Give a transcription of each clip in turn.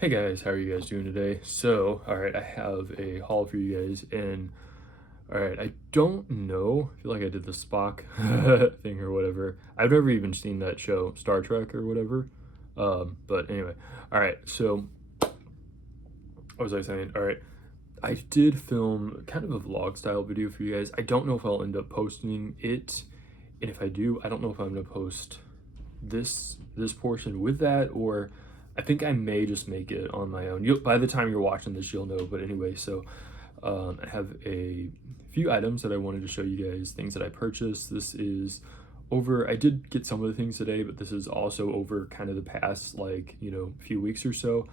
Hey guys, how are you guys doing today? So, alright, I have a haul for you guys, and alright, I don't know, I feel like I did the Spock thing or whatever. I've never even seen that show, Star Trek or whatever. But anyway, alright, so, what was I saying? Alright, I did film kind of a vlog style video for you guys. I don't know if I'll end up posting it, and if I do, I don't know if I'm gonna post this portion with that, or I think I may just make it on my own. By the time you're watching this, you'll know. But anyway, so I have a few items that I wanted to show you guys, things that I purchased. This is over, I did get some of the things today, but this is also over kind of the past, like, few weeks or so.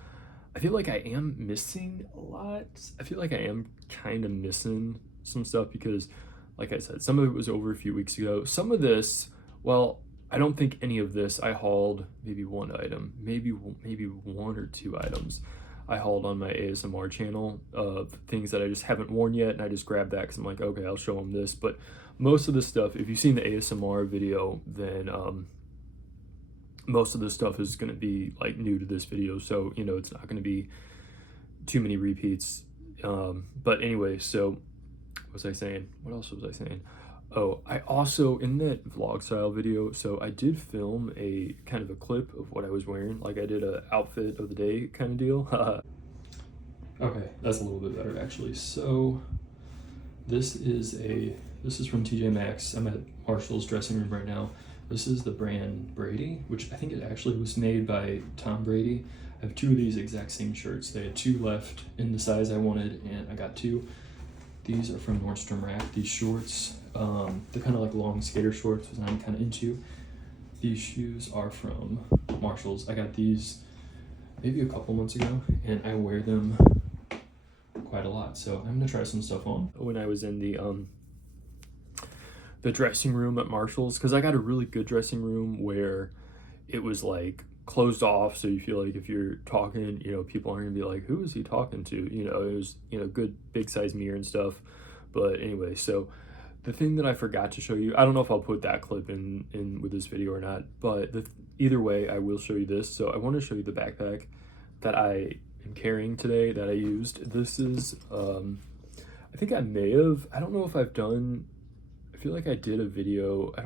I feel like I am missing a lot. I feel like I am kind of missing some stuff because, like I said, some of it was over a few weeks ago. Some of this, well, I don't think any of this I hauled. Maybe one item, maybe one or two items I hauled on my ASMR channel of things that I just haven't worn yet, and I just grabbed that because I'm like, okay, I'll show them this. But most of the stuff, if you've seen the ASMR video, then most of the stuff is going to be like new to this video, so it's not going to be too many repeats. But anyway, so what was I saying? What else was I saying? Oh, I also, in that vlog style video, so I did film a kind of a clip of what I was wearing. Like I did a outfit of the day kind of deal. Okay, that's a little bit better actually. So this is from TJ Maxx. I'm at Marshall's dressing room right now. This is the brand Brady, which I think it actually was made by Tom Brady. I have two of these exact same shirts. They had two left in the size I wanted, and I got two. These are from Nordstrom Rack. These shorts, they're kind of like long skater shorts, which I'm kind of into. These shoes are from Marshall's. I got these maybe a couple months ago, and I wear them quite a lot. So I'm gonna try some stuff on. When I was in the dressing room at Marshall's, because I got a really good dressing room where it was like closed off, so you feel like if you're talking, people aren't gonna be like, who is he talking to? It was good big size mirror and stuff. But anyway, so the thing that I forgot to show you, I don't know if I'll put that clip in with this video or not, but either way I will show you this. So I want to show you the backpack that I am carrying today that I used. This is I think I don't know if I've done, I feel like I did a video, I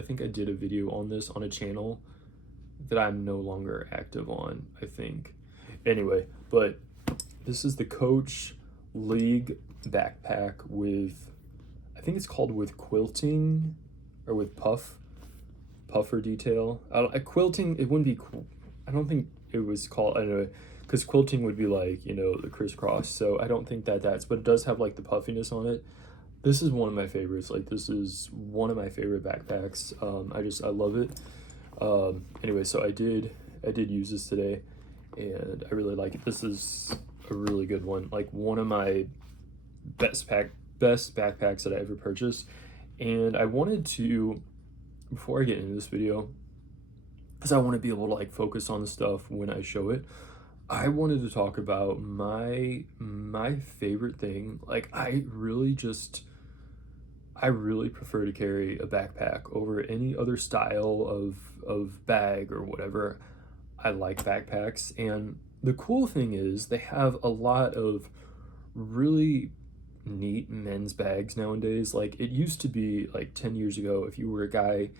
think I did a video on this on a channel that I'm no longer active on, I think. Anyway, but this is the Coach League backpack with, I think it's called with quilting or with puffer detail. Quilting, it wouldn't be, I don't think it was called, I don't know, because quilting would be like, the crisscross. So I don't think that's, but it does have like the puffiness on it. This is one of my favorites. Like this is one of my favorite backpacks. I love it. Anyway, so I did use this today, and I really like it. This is a really good one, like one of my best backpacks that I ever purchased. And I wanted to, before I get into this video, because I want to be able to like focus on the stuff when I show it, I wanted to talk about my favorite thing. Like I really prefer to carry a backpack over any other style of bag or whatever. I like backpacks, and the cool thing is they have a lot of really neat men's bags nowadays. Like it used to be like 10 years ago, if you were a guy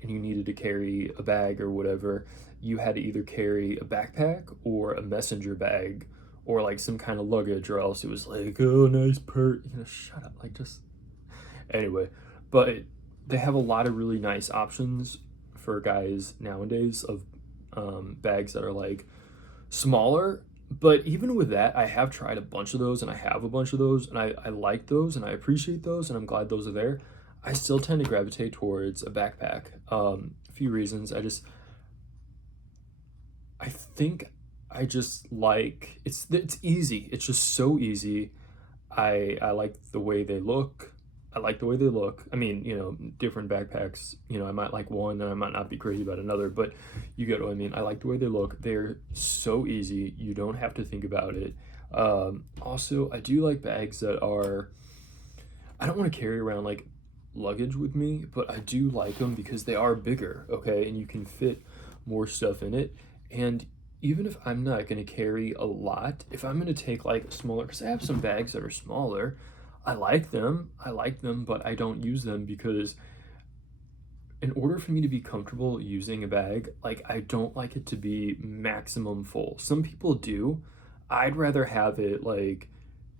and you needed to carry a bag or whatever, you had to either carry a backpack or a messenger bag or like some kind of luggage, or else it was like, oh, nice purse, shut up, like just anyway. But they have a lot of really nice options for guys nowadays of bags that are like smaller. But even with that, I have tried a bunch of those, and I have a bunch of those, and I like those, and I appreciate those, and I'm glad those are there. I still tend to gravitate towards a backpack. A few reasons. I think I just like, it's easy. It's just so easy. I like the way they look. I mean, different backpacks, I might like one and I might not be crazy about another, but you get what I mean. I like the way they look. They're so easy. You don't have to think about it. Also, I do like bags that are, I don't want to carry around like luggage with me, but I do like them because they are bigger, okay? And you can fit more stuff in it. And even if I'm not going to carry a lot, if I'm going to take like a smaller, because I have some bags that are smaller, I like them, but I don't use them because in order for me to be comfortable using a bag, like I don't like it to be maximum full. Some people do. I'd rather have it like,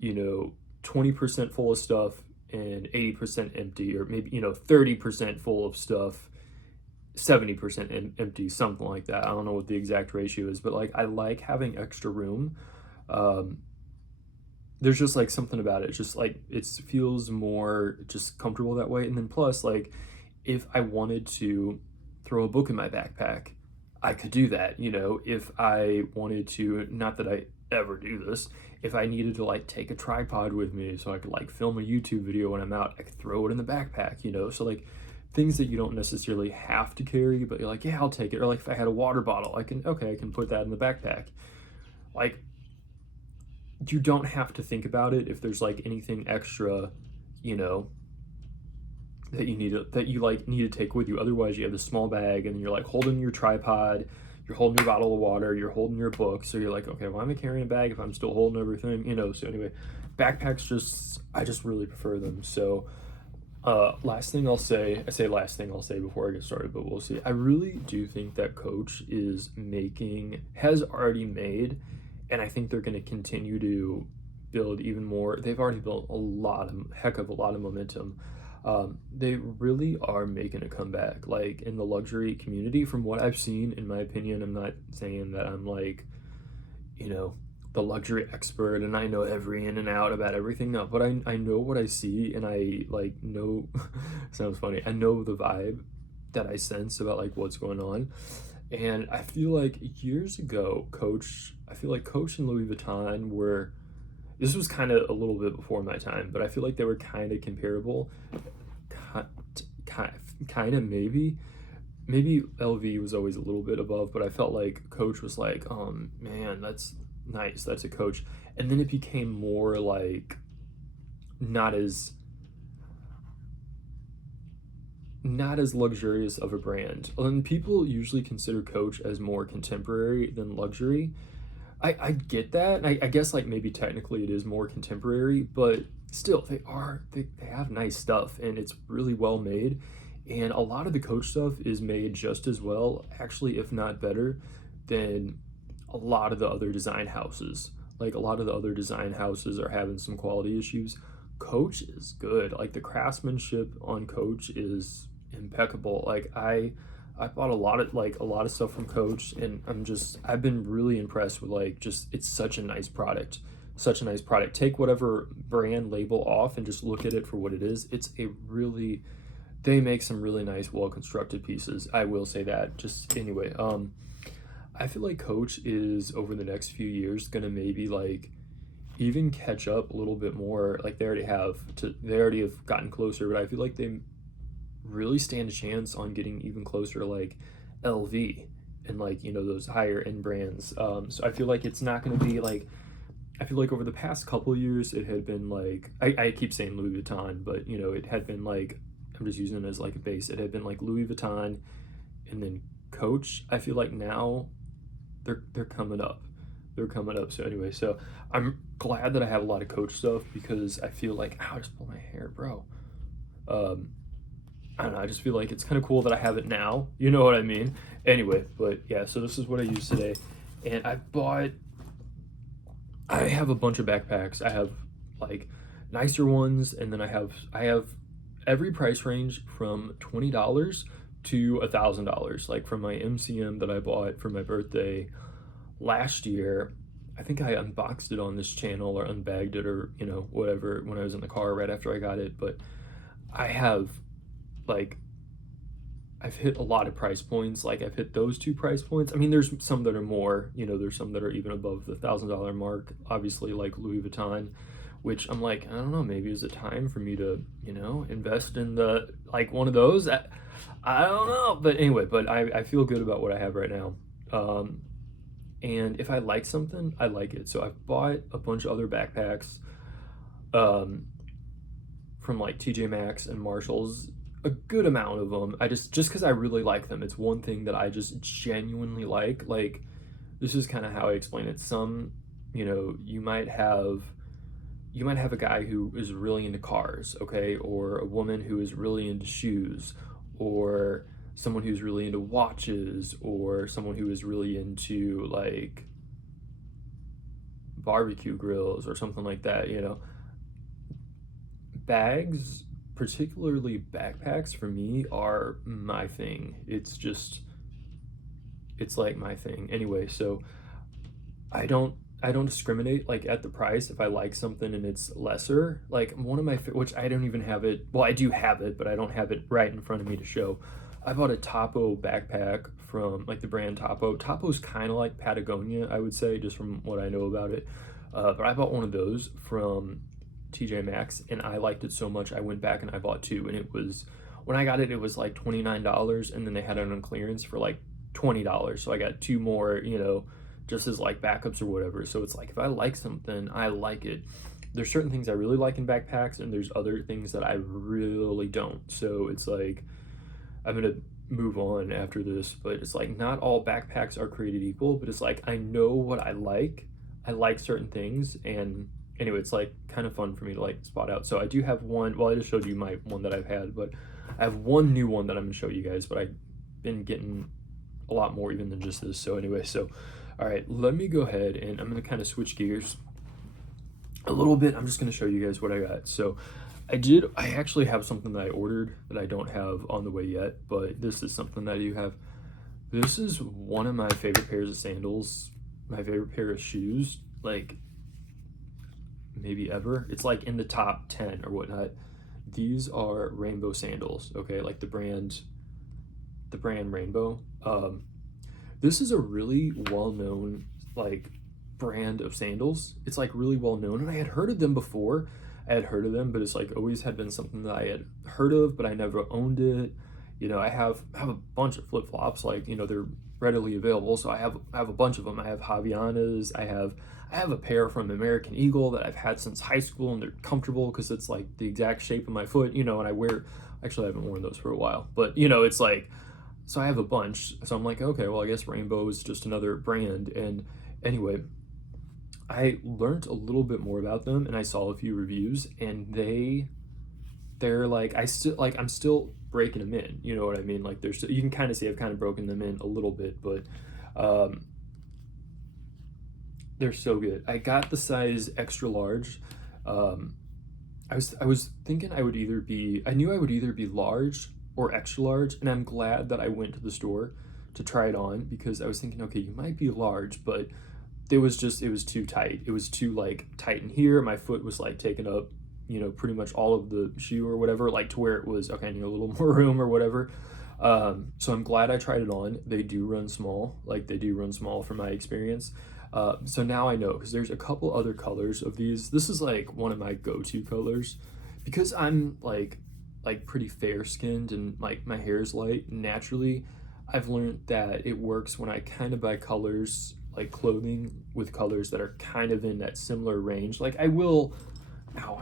you know, 20% full of stuff and 80% empty, or maybe, 30% full of stuff, 70% empty, something like that. I don't know what the exact ratio is, but like I like having extra room. Um, there's just like something about it. It's just like it feels more just comfortable that way. And then plus, like if I wanted to throw a book in my backpack, I could do that. If I wanted to, not that I ever do this, if I needed to like take a tripod with me so I could like film a YouTube video when I'm out, I could throw it in the backpack. So like things that you don't necessarily have to carry, but you're like, yeah, I'll take it. Or like if I had a water bottle, I can put that in the backpack. Like you don't have to think about it if there's like anything extra, you know, that you like need to take with you. Otherwise, you have this small bag, and you're like holding your tripod, you're holding your bottle of water, you're holding your book. So you're like, okay, why am I carrying a bag if I'm still holding everything? So anyway, backpacks I just really prefer them. So last thing I'll say, last thing I'll say before I get started, but we'll see. I really do think that Coach has already made, and I think they're going to continue to build even more. They've already built heck of a lot of momentum. They really are making a comeback, like in the luxury community. From what I've seen, in my opinion, I'm not saying that I'm like, the luxury expert and I know every in and out about everything. No, but I know what I see, and I like know sounds funny. I know the vibe that I sense about like what's going on. And I feel like years ago, Coach and Louis Vuitton were, this was kind of a little bit before my time, but I feel like they were kind of comparable. Kind of, maybe LV was always a little bit above, but I felt like Coach was like, oh man, that's nice, that's a Coach. And then it became more like not as luxurious of a brand. And people usually consider Coach as more contemporary than luxury. I get that. I guess like maybe technically it is more contemporary, but still they have nice stuff, and it's really well made. And a lot of the Coach stuff is made just as well, actually, if not better, than a lot of the other design houses. Like a lot of the other design houses are having some quality issues. Coach is good. Like the craftsmanship on Coach is impeccable. Like I bought a lot of stuff from Coach, and I've been really impressed with like just it's such a nice product. Such a nice product. Take whatever brand label off and just look at it for what it is. They make some really nice, well constructed pieces. I will say that. Just anyway, I feel like Coach is over the next few years gonna maybe like even catch up a little bit more. Like they already have gotten closer, but I feel like they really stand a chance on getting even closer to like LV and like those higher end brands. So I feel like it's not going to be like, I feel like over the past couple of years it had been like I keep saying Louis Vuitton, but it had been like, I'm just using it as like a base, it had been like Louis Vuitton and then Coach. I feel like now they're coming up. So anyway, so I'm glad that I have a lot of Coach stuff, because I feel like, ow, I just pulled my hair, bro. I don't know, I just feel like it's kind of cool that I have it now. You know what I mean? Anyway, but yeah, so this is what I use today. And I have a bunch of backpacks. I have like nicer ones, and then I have every price range from $20 to $1,000. Like from my MCM that I bought for my birthday last year. I think I unboxed it on this channel or unbagged it or whatever when I was in the car right after I got it. But I have like, I've hit a lot of price points. Like I've hit those two price points. I mean, there's some that are more, there's some that are even above the $1,000 mark, obviously, like Louis Vuitton, which I'm like, I don't know, maybe is it time for me to, invest in like one of those? I don't know. But anyway, but I feel good about what I have right now. And if I like something, I like it. So I've bought a bunch of other backpacks from like TJ Maxx and Marshalls, a good amount of them. I just because I really like them. It's one thing that I just genuinely like this is kind of how I explain it. Some, you know, you might have a guy who is really into cars, okay, or a woman who is really into shoes, or someone who's really into watches, or someone who is really into like barbecue grills or something like that, you know. Bags, particularly backpacks, for me are my thing. It's like my thing. Anyway, so I don't discriminate like at the price. If I like something and it's lesser, like one of my which I don't even have it. Well, I do have it, but I don't have it right in front of me to show. I bought a Topo backpack from like the brand Topo. Topo's kind of like Patagonia, I would say, just from what I know about it. But I bought one of those from TJ Maxx, and I liked it so much I went back and I bought two, and it was when I got it, it was like $29, and then they had it on clearance for like $20. So I got two more, you know, just as like backups or whatever. So it's like if I like something, I like it. There's certain things I really like in backpacks, and there's other things that I really don't. So it's like I'm gonna move on after this, but it's like not all backpacks are created equal, but it's like I know what I like. I like certain things, and anyway, it's like kind of fun for me to like spot out. So I do have one, well, I just showed you my one that I've had, but I have one new one that I'm gonna show you guys, but I've been getting a lot more even than just this. So anyway, so all right, let me go ahead and I'm gonna kind of switch gears a little bit. I'm just gonna show you guys what I got. So I actually have something that I ordered that I don't have on the way yet, but this is something that you have. This is one of my favorite pairs of sandals, my favorite pair of shoes, like maybe ever. It's like in the top 10 or whatnot. These are Rainbow sandals, okay, like the brand Rainbow. This is a really well-known like brand of sandals. It's like really well known, and I had heard of them before. I had heard of them, but it's like always had been something that I had heard of, but I never owned it. You know, I have a bunch of flip-flops, like, you know, they're readily available, so I have a bunch of them. I have Havianas. I have a pair from American Eagle that I've had since high school, and they're comfortable because it's like the exact shape of my foot, you know, and actually I haven't worn those for a while, but you know, it's like, so I have a bunch. So I'm like, okay, well, I guess Rainbow is just another brand. And anyway, I learned a little bit more about them, and I saw a few reviews, and they're like, I'm still breaking them in, you know what I mean? Like you can kind of see I've kind of broken them in a little bit, but they're so good. I got the size extra large. I was thinking I knew I would either be large or extra large, and I'm glad that I went to the store to try it on, because I was thinking, okay, you might be large, but it was too tight. It was too like tight in here. My foot was like taking up, you know, pretty much all of the shoe or whatever, like to where it was, okay, I need a little more room or whatever. So I'm glad I tried it on. They do run small, from my experience. So now I know, because there's a couple other colors of these. This is like one of my go-to colors, because I'm like pretty fair skinned and like my hair is light naturally. I've learned that it works when I kind of buy colors, like clothing with colors that are kind of in that similar range. Like I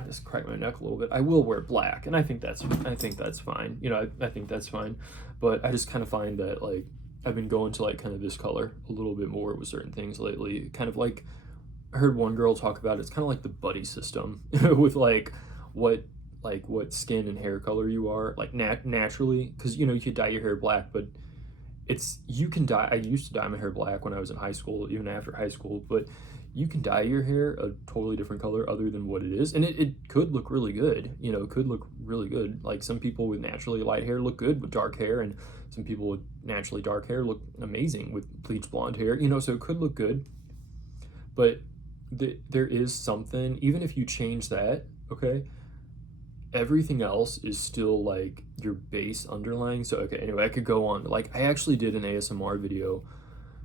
just cracked my neck a little bit. I will wear black, and I think that's fine. You know, I think that's fine. But I just kind of find that like I've been going to like kind of this color a little bit more with certain things lately. Kind of like I heard one girl talk about it. It's kind of like the buddy system with like what skin and hair color you are, like naturally, because you know you could dye your hair black, but you can dye. I used to dye my hair black when I was in high school, even after high school, but you can dye your hair a totally different color other than what it is, and it could look really good. You know, it could look really good. Like some people with naturally light hair look good with dark hair, and some people with naturally dark hair look amazing with bleach blonde hair. You know, so it could look good, but there is something, even if you change that, okay, everything else is still like your base underlying. So okay, anyway, I could go on. Like I actually did an ASMR video,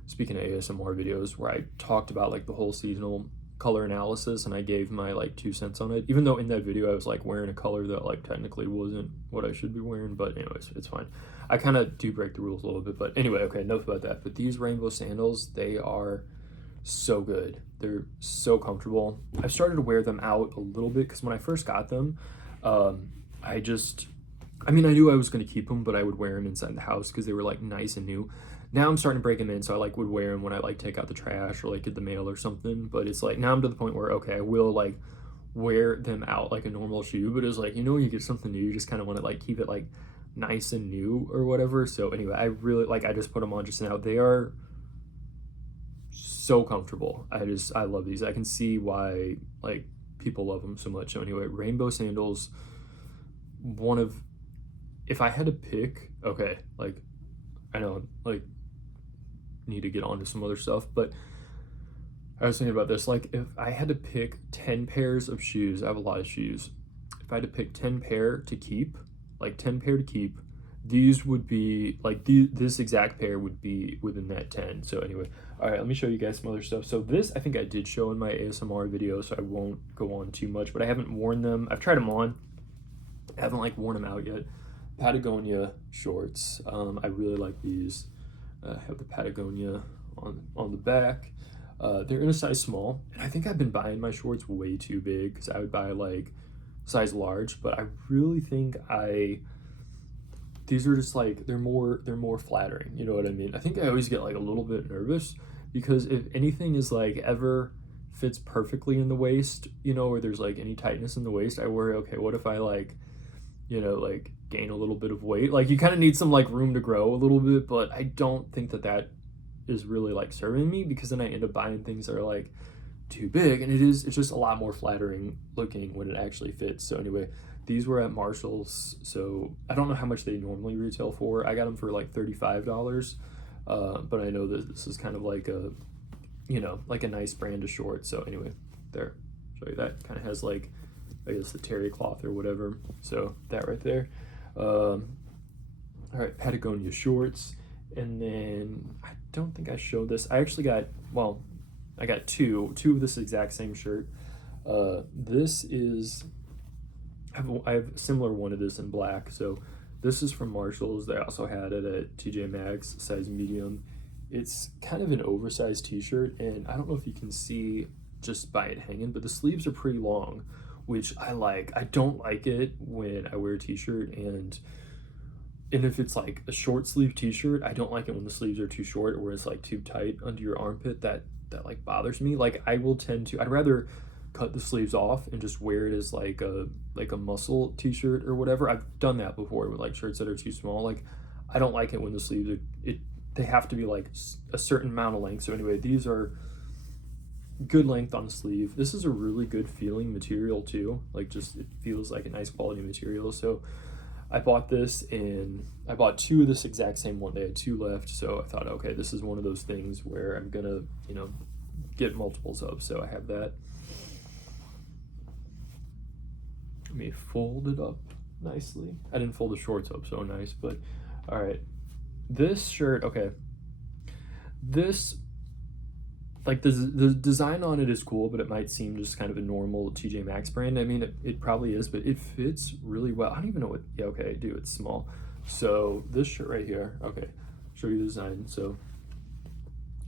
speaking of ASMR videos, where I talked about like the whole seasonal color analysis, and I gave my like 2 cents on it, even though in that video I was like wearing a color that like technically wasn't what I should be wearing. But anyways, it's fine. I kind of do break the rules a little bit, but anyway, okay, enough about that. But these Rainbow sandals, they are so good. They're so comfortable. I've started to wear them out a little bit, because when I first got them, I knew I was going to keep them, but I would wear them inside the house because they were like nice and new. now I'm starting to break them in, so I like would wear them when I like take out the trash or like get the mail or something. But it's like now I'm to the point where okay, I will like wear them out like a normal shoe, but it's like, you know, when you get something new, you just kind of want to like keep it like nice and new or whatever. So anyway, I really like, I just put them on just now. They are so comfortable. I love these. I can see why like people love them so much. So anyway, rainbow sandals, one of, if I had to pick, okay, like I know like need to get on to some other stuff, but I was thinking about this, like if I had to pick 10 pairs of shoes, I have a lot of shoes. If I had to pick 10 pair to keep, like 10 pair to keep, these would be like this exact pair would be within that 10. So anyway, all right, let me show you guys some other stuff. So this I think I did show in my ASMR video, so I won't go on too much, but I haven't worn them. I've tried them on. I haven't like worn them out yet. Patagonia shorts. I really like these. Have the Patagonia on the back. They're in a size small, and I think I've been buying my shorts way too big because I would buy like size large, but I really think these are just like they're more flattering, you know what I mean? I think I always get like a little bit nervous because if anything is like ever fits perfectly in the waist, you know, or there's like any tightness in the waist, I worry, okay, what if I like, you know, like gain a little bit of weight? Like you kind of need some like room to grow a little bit, but I don't think that is really like serving me because then I end up buying things that are like too big, and it's just a lot more flattering looking when it actually fits. So anyway, these were at Marshall's, so I don't know how much they normally retail for. I got them for like $35, but I know that this is kind of like a, you know, like a nice brand of shorts. So anyway, there, show you that. Kind of has like, I guess the terry cloth or whatever. So that right there. All right, Patagonia shorts. And then I don't think I showed this. I actually got, well, I got two of this exact same shirt. This is, I have a similar one of this in black. So this is from Marshall's. They also had it at TJ Maxx, size medium. It's kind of an oversized t-shirt, and I don't know if you can see just by it hanging, but the sleeves are pretty long, which I like. I don't like it when I wear a t-shirt and if it's like a short sleeve t-shirt, I don't like it when the sleeves are too short or where it's like too tight under your armpit. That like bothers me. Like I will tend to, I'd rather cut the sleeves off and just wear it as like a muscle t-shirt or whatever. I've done that before with like shirts that are too small. Like I don't like it when the sleeves are, they have to be like a certain amount of length. So anyway, these are good length on the sleeve. This is a really good feeling material too. Like just, it feels like a nice quality material. So I bought this, and I bought two of this exact same one. They had two left, so I thought, okay, this is one of those things where I'm gonna, you know, get multiples of. So I have that. Let me fold it up nicely. I didn't fold the shorts up so nice, but all right. This shirt, okay. This, like the design on it is cool, but it might seem just kind of a normal TJ Maxx brand. I mean, it probably is, but it fits really well. I don't even know what, yeah, okay, I do, it's small. So this shirt right here, okay, show you the design. So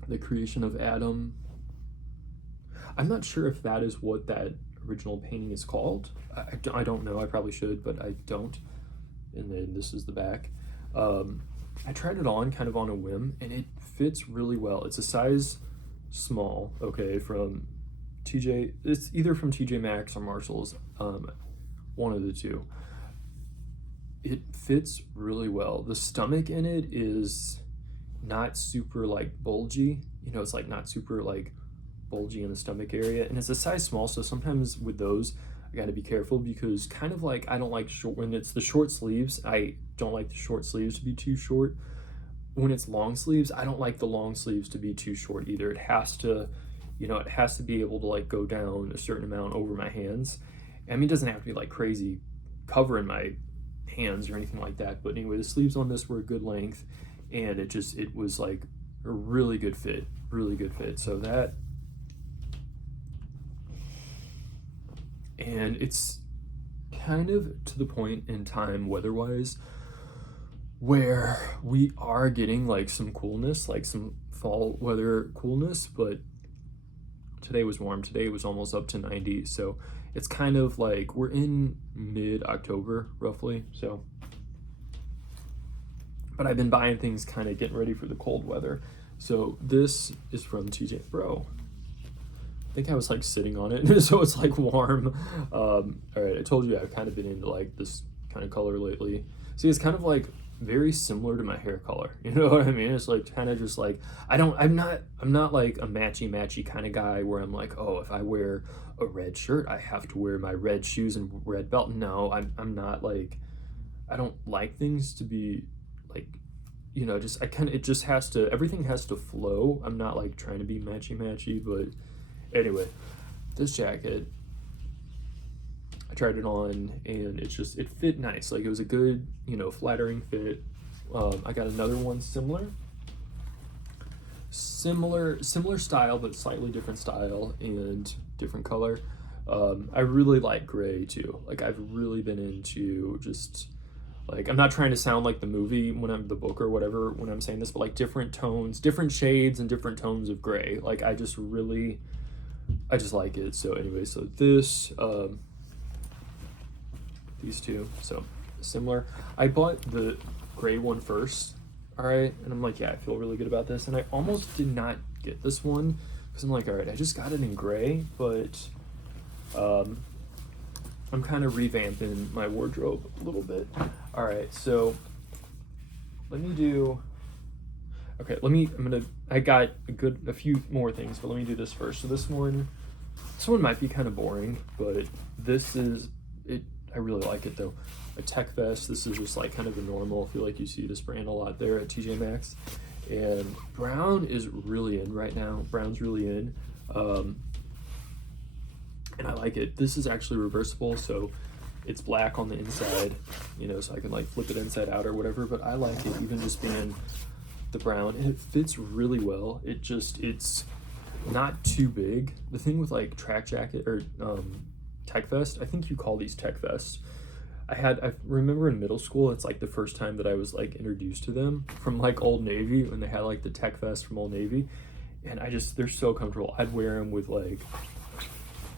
the creation of Adam. I'm not sure if that is what that original painting is called. I don't know, I probably should, but I don't. And then this is the back. I tried it on kind of on a whim, and it fits really well. It's a size small, okay, from TJ, it's either from TJ Maxx or Marshall's, one of the two. It fits really well. The stomach in it is not super like bulgy, you know, it's like not super like bulgy in the stomach area, and it's a size small, so sometimes with those I got to be careful because kind of like I don't like short, when it's the short sleeves, I don't like the short sleeves to be too short. When it's long sleeves, I don't like the long sleeves to be too short either. It has to, you know, it has to be able to like go down a certain amount over my hands. I mean, it doesn't have to be like crazy covering my hands or anything like that. But anyway, the sleeves on this were a good length, and it was like a really good fit, really good fit. So that, and it's kind of to the point in time weather-wise where we are getting like some coolness, like some fall weather coolness, but today was warm. Today was almost up to 90, so it's kind of like we're in mid-October roughly. So but I've been buying things kind of getting ready for the cold weather. So this is from TJ, bro. I think I was like sitting on it, so it's like warm. All right, I told you I've kind of been into like this kind of color lately. See, it's kind of like very similar to my hair color. You know what I mean? It's like kind of just like I'm not like a matchy kind of guy where I'm like, oh, if I wear a red shirt, I have to wear my red shoes and red belt. No, I'm not like, I don't like things to be like, you know, just it just has to, everything has to flow. I'm not like trying to be matchy, but anyway, this jacket, I tried it on and it fit nice. Like it was a good, you know, flattering fit. I got another one similar style, but slightly different style and different color. I really like gray too. Like I've really been into just like, I'm not trying to sound like the movie when I'm the book or whatever when I'm saying this, but like different tones, different shades and different tones of gray. Like I just like it. So anyway, so this, these two, so similar. I bought the gray one first, all right, and I'm like, yeah, I feel really good about this, and I almost did not get this one because I'm like, all right, I just got it in gray, but I'm kind of revamping my wardrobe a little bit. All right, so I got a few more things, but let me do this first. So this one might be kind of boring, but this is it. I really like it though. A Tech Vest. This is just like kind of a normal. I feel like you see this brand a lot there at TJ Maxx. And brown is really in right now. Brown's really in. And I like it. This is actually reversible, so it's black on the inside, you know, so I can like flip it inside out or whatever, but I like it even just being the brown, and it fits really well. It's not too big. The thing with like track jacket or Tech Vest, I think you call these Tech Vests. I remember in middle school, it's like the first time that I was like introduced to them from like Old Navy when they had like the Tech Vest from Old Navy, and they're so comfortable. I'd wear them with like,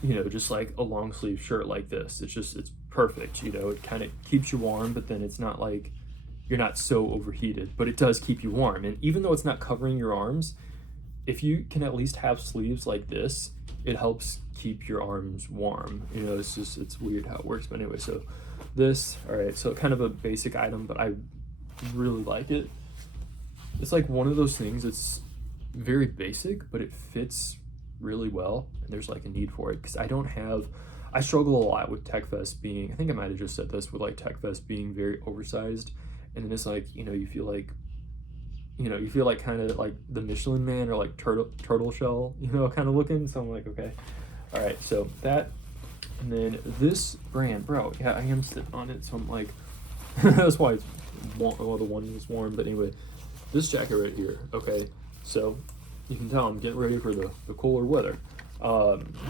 you know, just like a long sleeve shirt like this. It's perfect, you know. It kind of keeps you warm, but then it's not like you're not so overheated, but it does keep you warm. And even though it's not covering your arms, if you can at least have sleeves like this, it helps keep your arms warm. You know, it's weird how it works, but anyway, so this, all right, so kind of a basic item, but I really like it. It's like one of those things, it's very basic, but it fits really well, and there's like a need for it, because I struggle a lot with Tech Vest being, I think I might have just said this, with like Tech Vest being very oversized, and then it's like, you know, you feel like kind of like the Michelin Man or like turtle shell, you know, kind of looking. So I'm like, okay, all right, so that, and then this brand, bro, yeah, I am sitting on it, so I'm like, that's why it's the one is warm. But anyway, this jacket right here, okay, so you can tell I'm getting ready for the cooler weather.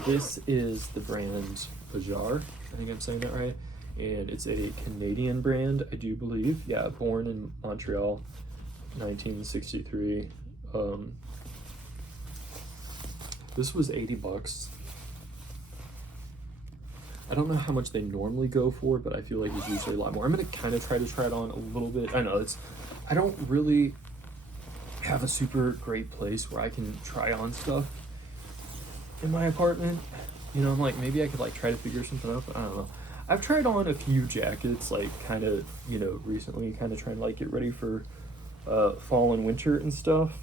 This is the brand Bajar, I think I'm saying that right, and it's a Canadian brand, I do believe. Yeah, born in Montreal, 1963. This was $80. I don't know how much they normally go for, but I feel like it's usually a lot more. I'm gonna kind of try it on a little bit. I know I don't really have a super great place where I can try on stuff in my apartment. You know, I'm like, maybe I could like try to figure something out, but I don't know. I've tried on a few jackets, like kind of, you know, recently, kind of trying to like get ready for fall and winter and stuff.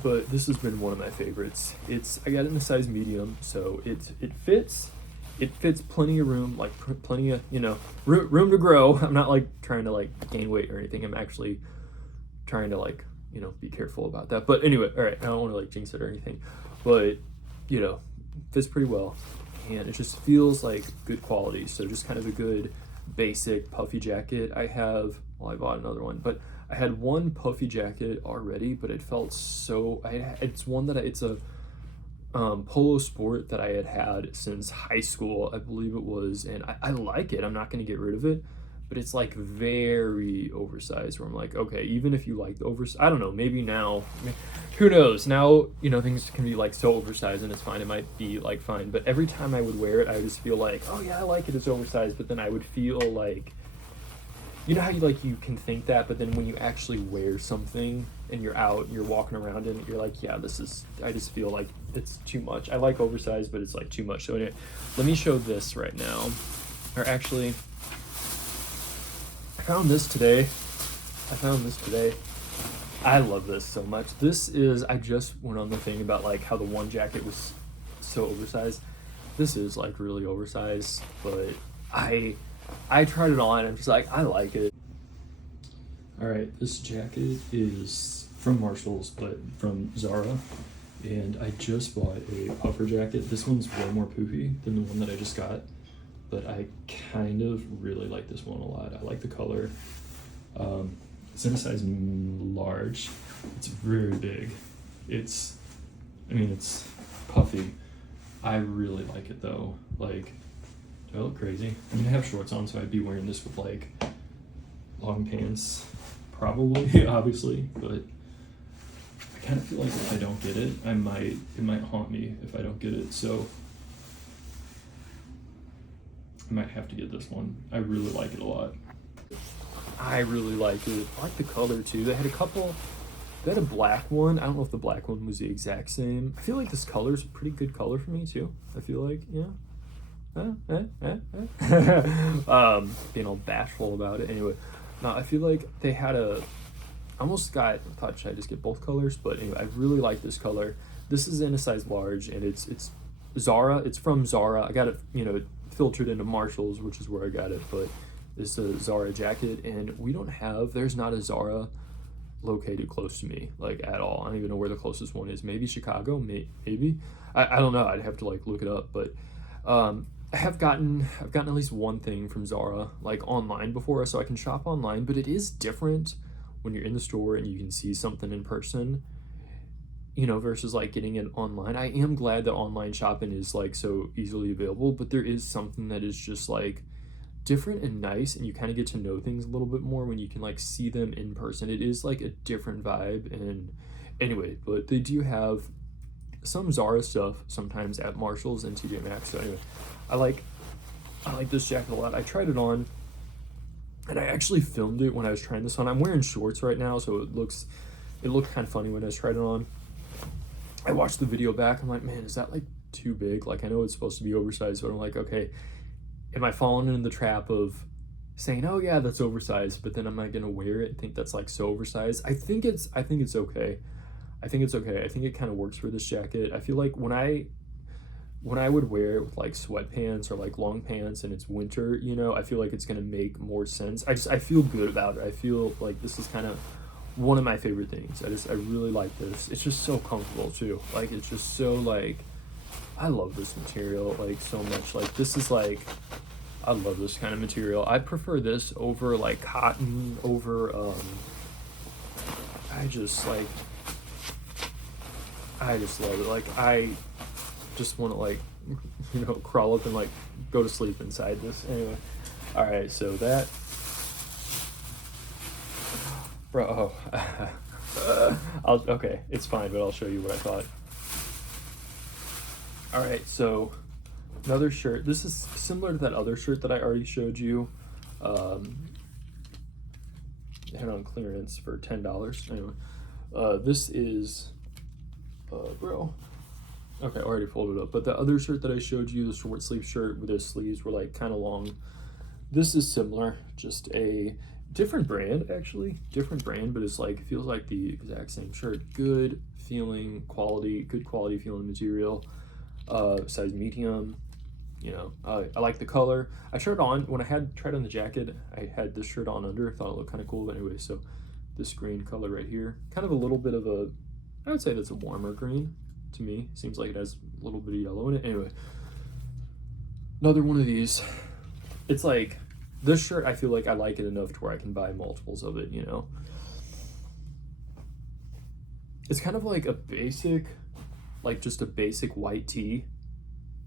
But this has been one of my favorites. I got it in a size medium, so it fits plenty of room, like plenty of, you know, room to grow. I'm not like trying to like gain weight or anything. I'm actually trying to like, you know, be careful about that. But anyway, all right, I don't want to like jinx it or anything, but you know, fits pretty well, and it just feels like good quality. So just kind of a good basic puffy jacket. I bought another one, but I had one puffy jacket already, but it felt so, it's a Polo Sport that I had since high school, I believe it was, and I like it. I'm not going to get rid of it, but it's like very oversized, where I'm like, okay, even if you like the oversized, I don't know, maybe now, who knows, now, you know, things can be like so oversized and it's fine, it might be like fine, but every time I would wear it, I would just feel like, oh yeah, I like it, it's oversized, but then I would feel like you know how you can think that, but then when you actually wear something and you're out and you're walking around in it, you're like, yeah, I just feel like it's too much. I like oversized, but it's like too much. So anyway, let me show this right now. Or actually, I found this today. I love this so much. I just went on the thing about like how the one jacket was so oversized. This is like really oversized, but I tried it on and I'm just like, I like it. All right, this jacket is from Marshalls, but from Zara. And I just bought a puffer jacket. This one's way more poofy than the one that I just got, but I kind of really like this one a lot. I like the color. It's in a size large. It's very big. It's puffy. I really like it though. Like, do I look crazy? I mean, I have shorts on, so I'd be wearing this with like long pants, probably, obviously, but I kind of feel like if I don't get it, it might haunt me if I don't get it, so I might have to get this one. I really like it a lot. I really like it. I like the color too. They had a black one. I don't know if the black one was the exact same. I feel like this color is a pretty good color for me too. I feel like, being all bashful about it. Anyway, no, I feel like they had I thought, should I just get both colors? But anyway, I really like this color. This is in a size large, and it's Zara. It's from Zara. I got it, filtered into Marshalls, which is where I got it, but it's a Zara jacket, and there's not a Zara located close to me, like at all. I don't even know where the closest one is. Maybe Chicago, maybe. I don't know. I'd have to like look it up, but I've gotten at least one thing from Zara like online before, so I can shop online, but it is different when you're in the store and you can see something in person, versus like getting it online. I am glad that online shopping is like so easily available, but there is something that is just like different and nice, and you kind of get to know things a little bit more when you can like see them in person. It is like a different vibe. And anyway, but they do have some Zara stuff sometimes at Marshalls and TJ Maxx. So anyway, I like this jacket a lot. I tried it on, and I actually filmed it when I was trying this on. I'm wearing shorts right now, so it looked kind of funny when I tried it on. I watched the video back. I'm like, man, is that like too big? Like, I know it's supposed to be oversized, but I'm like, okay, am I falling into the trap of saying, oh yeah, that's oversized, but then am I gonna wear it and think that's like so oversized? I think it's okay. I think it kind of works for this jacket. I feel like when I would wear it with like sweatpants or like long pants and it's winter, I feel like it's gonna make more sense. I feel good about it. I feel like this is kind of one of my favorite things. I really like this. It's just so comfortable too. Like, it's just so like, I love this material like so much. Like, this is like, I love this kind of material. I prefer this over like cotton, over I just love it. Like, I just want to like crawl up and like go to sleep inside this. Anyway, all right, so that, bro, okay, it's fine, but I'll show you what I thought. All right, so another shirt. This is similar to that other shirt that I already showed you. Had on clearance for $10. Anyway, this is, bro. Okay, I already folded up. But the other shirt that I showed you, the short sleeve shirt with the sleeves were like kind of long. This is similar, just a different brand actually. Different brand, but it's like, feels like the exact same shirt. Good feeling quality, good quality feeling material. Size medium. I like the color. I tried on, when I had tried on the jacket, I had this shirt on under. I thought it looked kind of cool. But anyway, so this green color right here, kind of a little bit of a, I would say that's a warmer green to me. Seems like it has a little bit of yellow in it. Anyway, another one of these. It's like, this shirt, I feel like I like it enough to where I can buy multiples of it, It's kind of like a basic, like just a basic white tee.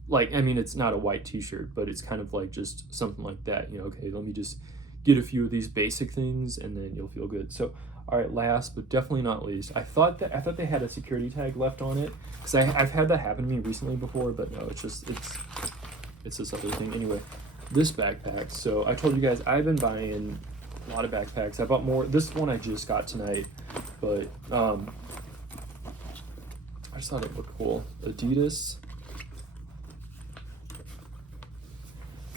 Like, I mean, it's not a white t-shirt, but it's kind of like just something like that. Okay, let me just get a few of these basic things and then you'll feel good. So, all right, last but definitely not least, I thought they had a security tag left on it, because I've had that happen to me recently before, but no, it's this other thing. Anyway, this backpack. So I told you guys I've been buying a lot of backpacks. I bought more. This one I just got tonight, but I just thought it looked cool. Adidas.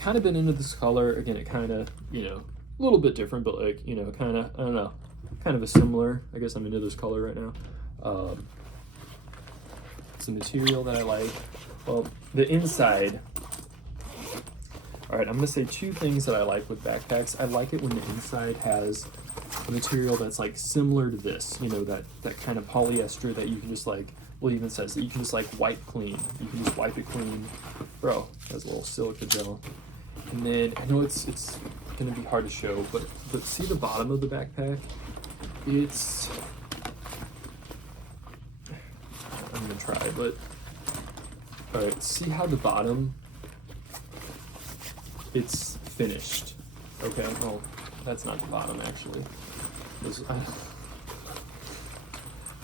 Kind of been into this color. Again, it kind of, you know, a little bit different, but like, you know, kind of, I don't know, kind of a similar. I guess I'm into this color right now. It's a material that I like. Well, the inside. All right, I'm gonna say two things that I like with backpacks. I like it when the inside has a material that's like similar to this, you know, that kind of polyester that you can just like, well, it even says that you can just like wipe clean. You can just wipe it clean. Bro, has a little silica gel. And then I know it's gonna be hard to show, but see the bottom of the backpack? It's, I'm gonna try, but all right, see how the bottom, it's finished. Okay, well, that's not the bottom actually.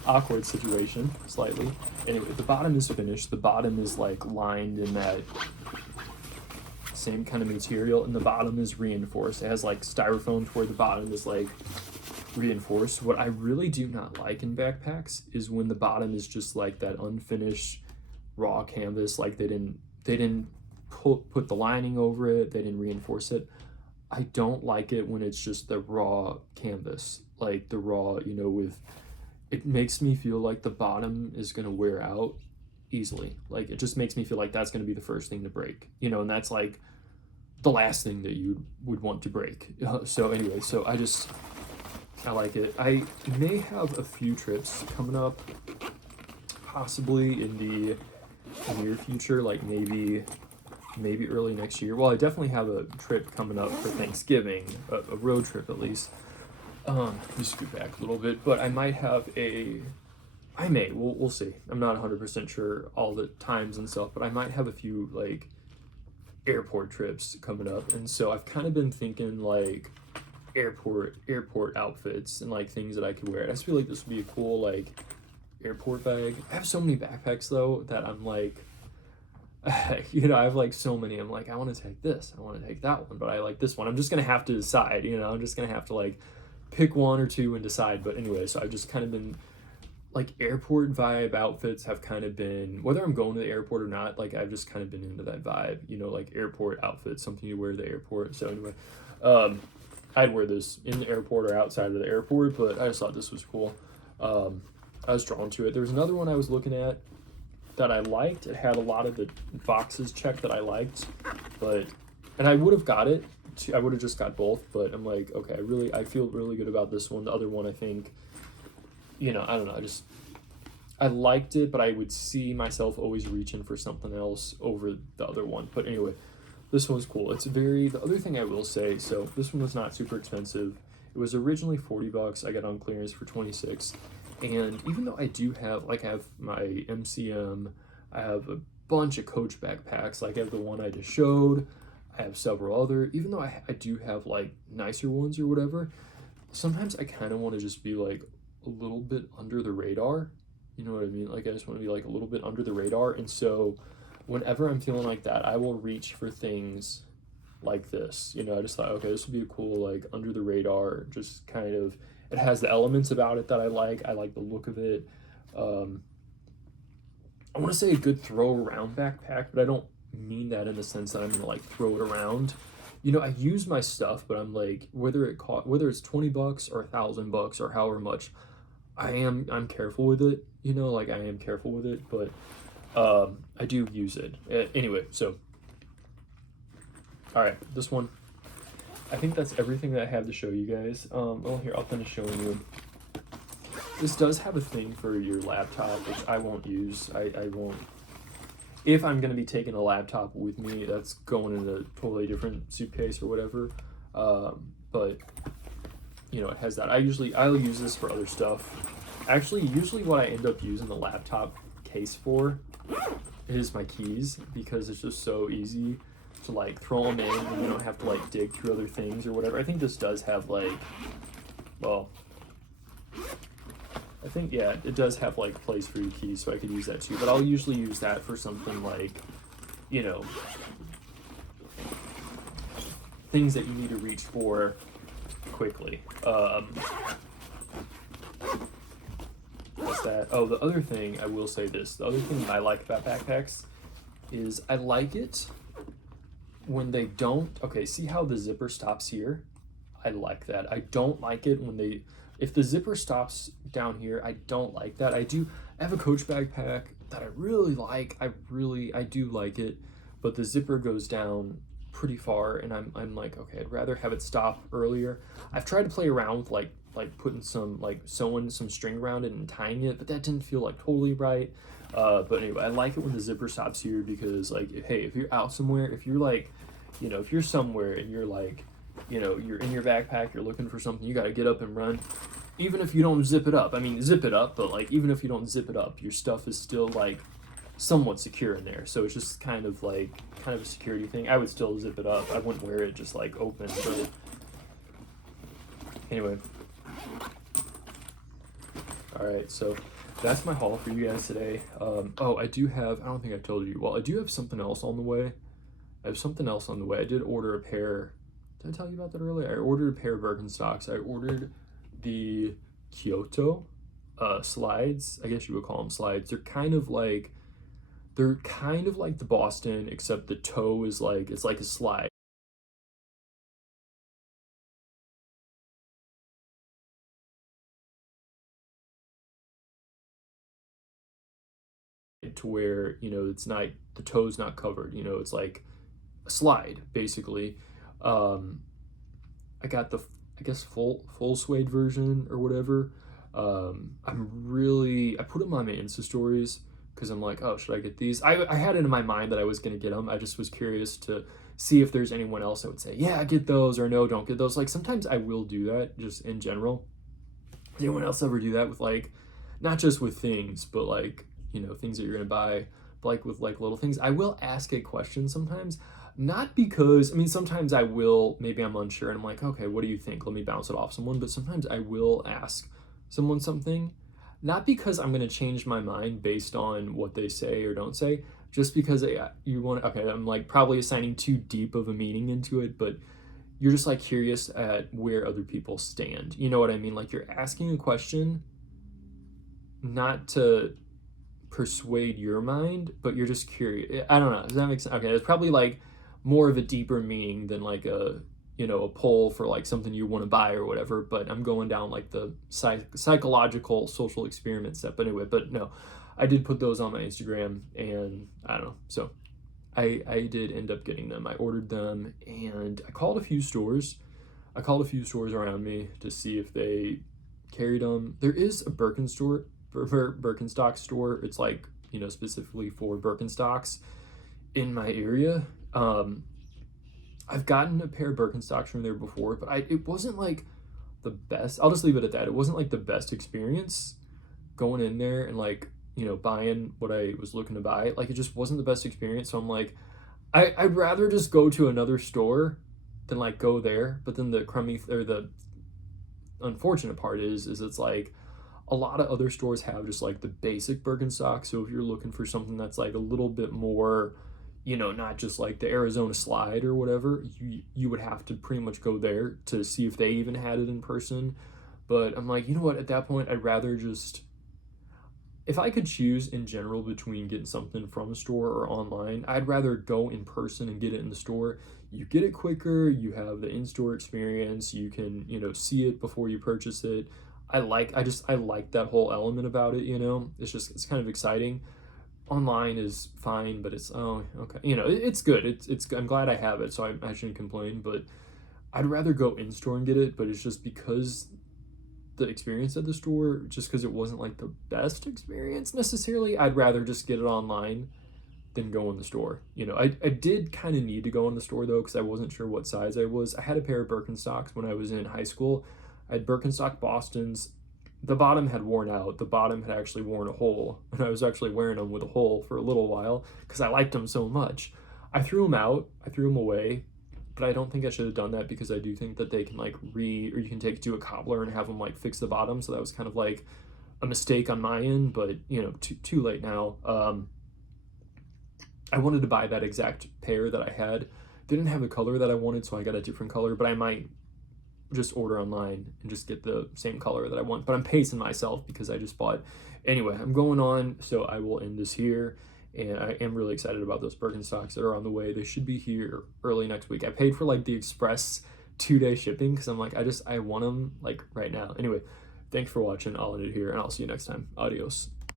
Awkward situation, slightly. Anyway, the bottom is finished. The bottom is like lined in that same kind of material, and the bottom is reinforced. It has like styrofoam toward the bottom is like reinforced. What I really do not like in backpacks is when the bottom is just like that unfinished raw canvas, like they didn't put the lining over it, they didn't reinforce it. I don't like it when it's just the raw canvas, like the raw, you know, with, it makes me feel like the bottom is going to wear out easily. Like it just makes me feel like that's going to be the first thing to break, you know, and that's like the last thing that you would want to break. So anyway, so I like it. I may have a few trips coming up, possibly in the near future, like maybe early next year. Well, I definitely have a trip coming up for Thanksgiving, a road trip at least. Just scoot back a little bit, but I might have we'll see. I'm not 100% sure all the times and stuff, but I might have a few like airport trips coming up. And so I've kind of been thinking like airport outfits and like things that I could wear. I just feel like this would be a cool like airport bag. I have so many backpacks though that I'm like, you know, I have like so many. I'm like, I want to take this, I want to take that one, but I like this one. I'm just gonna have to decide, you know, I'm just gonna have to like pick one or two and decide. But anyway, so I've just kind of been like airport vibe outfits have kind of been, whether I'm going to the airport or not, like I've just kind of been into that vibe, you know, like airport outfits, something you wear at the airport. So anyway, I'd wear this in the airport or outside of the airport, but I just thought this was cool. I was drawn to it. There was another one I was looking at that I liked. It had a lot of the boxes checked that I liked, and I would have got it. I would have just got both, but I'm like, okay, I feel really good about this one. The other one, I think, you know, I don't know, I liked it, but I would see myself always reaching for something else over the other one. But anyway, this one's cool. The other thing I will say, so this one was not super expensive. It was originally $40. I got on clearance for 26. And even though I do have, like, I have my MCM, I have a bunch of Coach backpacks, like I have the one I just showed, I have several other, even though I do have like nicer ones or whatever, sometimes I kind of want to just be like a little bit under the radar, you know what I mean? Like I just want to be like a little bit under the radar. And so whenever I'm feeling like that, I will reach for things like this. You know, I just thought, okay, this would be a cool, like under the radar, just kind of, it has the elements about it that I like the look of it. I want to say a good throw around backpack, but I don't mean that in the sense that I'm gonna like throw it around. You know, I use my stuff, but I'm like, whether it's $20 or $1,000 or however much, I'm careful with it, you know, like I am careful with it, but I do use it. Anyway, so all right, this one, I think that's everything that I have to show you guys. Well, here, I'll finish showing you. This does have a thing for your laptop, which I won't use. I won't. If I'm going to be taking a laptop with me, that's going in a totally different suitcase or whatever. But, you know, it has that. I'll use this for other stuff. Actually, usually what I end up using the laptop case for is my keys, because it's just so easy to like throw them in and you don't have to like dig through other things or whatever. I think this does have like, well, I think, yeah, it does have like place for your keys, so I could use that too, but I'll usually use that for something like, you know, things that you need to reach for quickly. What's that? Oh, the other thing, I will say this. The other thing I like about backpacks is I like it when they don't, okay, see how the zipper stops here? I like that. I don't like it when they, if the zipper stops down here, I don't like that. I have a Coach backpack that I really like. I do like it, but the zipper goes down pretty far, and I'm like, okay, I'd rather have it stop earlier. I've tried to play around with like putting some, like sewing some string around it and tying it, but that didn't feel like totally right. But anyway, I like it when the zipper stops here because, like, hey, if you're out somewhere, if you're like, if you're somewhere and you're like, you're in your backpack, you're looking for something, you got to get up and run. Even if you don't zip it up, I mean, zip it up, but like, even if you don't zip it up, your stuff is still like somewhat secure in there. So it's just kind of a security thing. I would still zip it up. I wouldn't wear it just like open. But anyway. All right, so that's my haul for you guys today. Oh, I don't think I told you. Well, I do have something else on the way. I did order a pair. Did I tell you about that earlier? I ordered a pair of Birkenstocks. I ordered the Kyoto slides. I guess you would call them slides. They're kind of like the Boston, except the toe is like, it's like a slide to where, it's not, the toe's not covered, it's like a slide basically. I got the, I guess, full suede version or whatever. I put them on my Insta stories because I'm like, oh, should I get these? I had it in my mind that I was going to get them. I just was curious to see if there's anyone else that would say, yeah, get those, or no, don't get those. Like, sometimes I will do that just in general. Does anyone else ever do that with, like, not just with things, but like, things that you're going to buy, but like with like little things? I will ask a question sometimes. Not because, I mean, sometimes I will, maybe I'm unsure and I'm like, okay, what do you think? Let me bounce it off someone. But sometimes I will ask someone something, not because I'm going to change my mind based on what they say or don't say, just because you want to, okay, I'm like probably assigning too deep of a meaning into it, but you're just like curious at where other people stand. You know what I mean? Like, you're asking a question not to persuade your mind, but you're just curious. I don't know. Does that make sense? Okay, it's probably like more of a deeper meaning than like a poll for like something you want to buy or whatever. But I'm going down like the psychological social experiment step. But anyway, but no, I did put those on my Instagram, and I don't know. So I did end up getting them. I ordered them, and I called a few stores. Around me to see if they carried them. There is a Birkenstock store. It's like, specifically for Birkenstocks in my area. I've gotten a pair of Birkenstocks from there before, but it wasn't like the best. I'll just leave it at that. It wasn't like the best experience going in there and like, buying what I was looking to buy. Like, it just wasn't the best experience. So I'm like, I'd rather just go to another store than like go there. But then the unfortunate part is it's like a lot of other stores have just like the basic Birkenstock. So if you're looking for something that's like a little bit more, not just like the Arizona slide or whatever, you would have to pretty much go there to see if they even had it in person. But I'm like, you know what, at that point, I'd rather just, if I could choose in general between getting something from a store or online, I'd rather go in person and get it in the store. You get it quicker, you have the in-store experience, you can, see it before you purchase it. I like that whole element about it, it's kind of exciting. Online is fine, but it's, oh, okay, it's good. It's I'm glad I have it, so I shouldn't complain, but I'd rather go in store and get it. But it's just because the experience at the store, just because it wasn't like the best experience necessarily, I'd rather just get it online than go in the store. I did kind of need to go in the store though, because I wasn't sure what size I was. I had a pair of Birkenstocks when I was in high school. I had Birkenstock Bostons. The bottom had worn out. The bottom had actually worn a hole, and I was actually wearing them with a hole for a little while because I liked them so much. I threw them out. I threw them away, but I don't think I should have done that because I do think that they can like or you can take it to a cobbler and have them like fix the bottom. So that was kind of like a mistake on my end, but too late now. I wanted to buy that exact pair that I had. They didn't have the color that I wanted, so I got a different color, but I might just order online and just get the same color that I want. But I'm pacing myself because I just bought. Anyway, I'm going on, so I will end this here. And I am really excited about those Birkenstocks that are on the way. They should be here early next week. I paid for like the express 2-day shipping because I'm like, I want them like right now. Anyway, thanks for watching. I'll end it here and I'll see you next time. Adios.